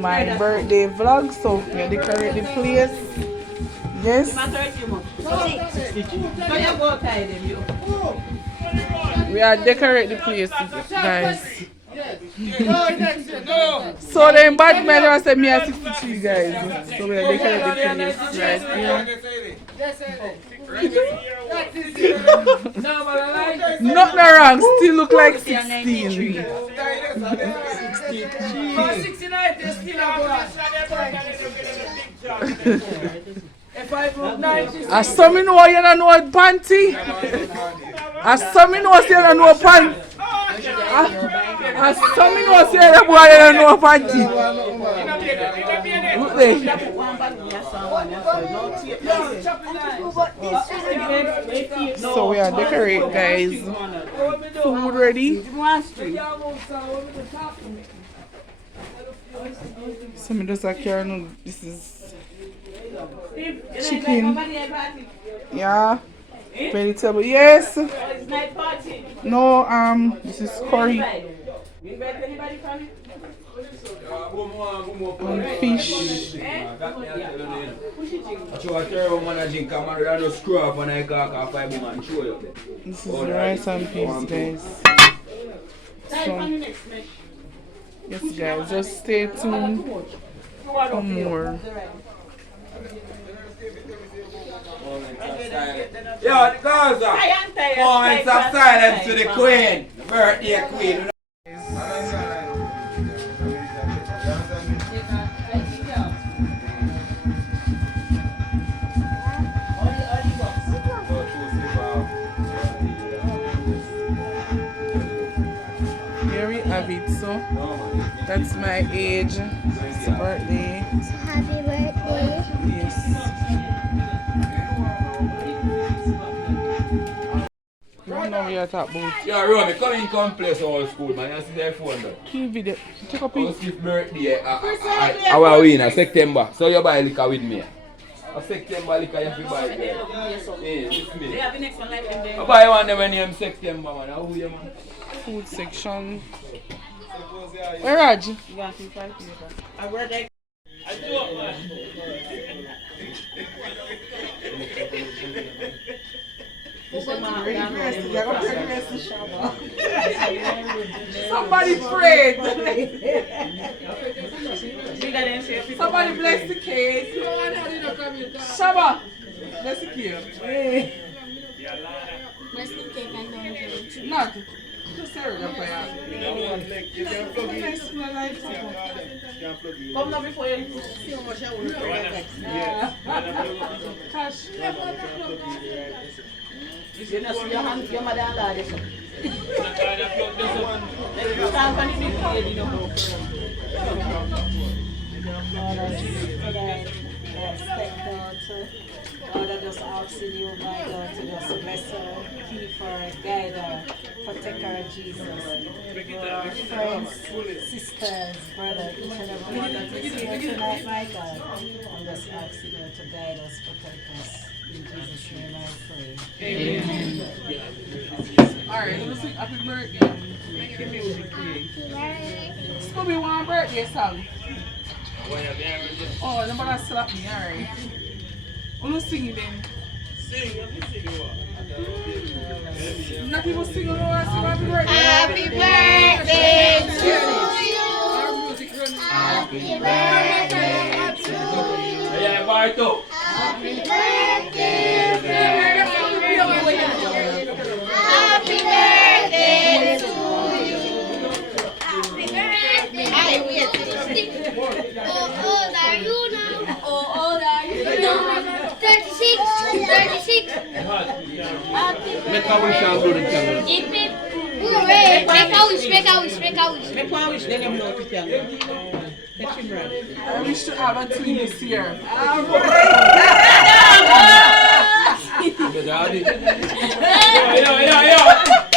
my birthday vlog, so we decorate the place. Yes. We are decorate the place, guys. So then bad man was say me at 63, guys. So we are decorate the place right here. Not wrong, still look like 16. As some you know you don't know panty. As some you know you don't know panty. As some you know you don't know panty. Look there. So we are decorate, guys. Food ready. So me just carry this is chicken. Yeah. Vegetable. Yes. No, this is curry. And fish. This is rice and peas, guys. So, yes, guys, just stay tuned for more. Yo, Gaza! Moments of silence to the queen, the birthday queen. Here we have it, so that's my age. It's a birthday. Happy birthday. Yes. You know we are talking about. Yo, Romy, come play some old school, man. You see their phone, though. Key video. Take a picture. Stiff birthday, our winner, September. So you buy liquor with me. A September liquor, you have to buy it. Yeah, it's me. I buy one of them named September, man. How you, man? Food section. Where Raj? Somebody prayed. Somebody bless the cake. Shabba, bless the cake. Bless the cake and don't drink. Not. Just say it up here. Come now before you see how much I want to Cash. You know, see your hand, your mother and dad. Stand on the big head, you know. Lord, I just asking you, my God, to just bless her, keep her, guide her, protect her, Jesus. Our friends, sisters, brothers, each and every one that is here tonight, my God. I'm just asking you to guide us, protect us. In Jesus' name I pray. Amen. Alright, let's sing happy birthday. It's gonna be one birthday song. Oh, nobody slap me, alright. Who's singing then? Sing, let me sing what? Not people sing happy birthday. Happy birthday to you. Happy birthday to you. Yeah, Barto. Happy birthday to you. Happy birthday to you. Happy birthday. How old are you now? How old are you now? 36. 36. Make a wish and blow the candle. Make a wish. Make a wish. Make a wish. Make one wish, then you blow it down. Let him run. I wish to have a twin this year. Yo.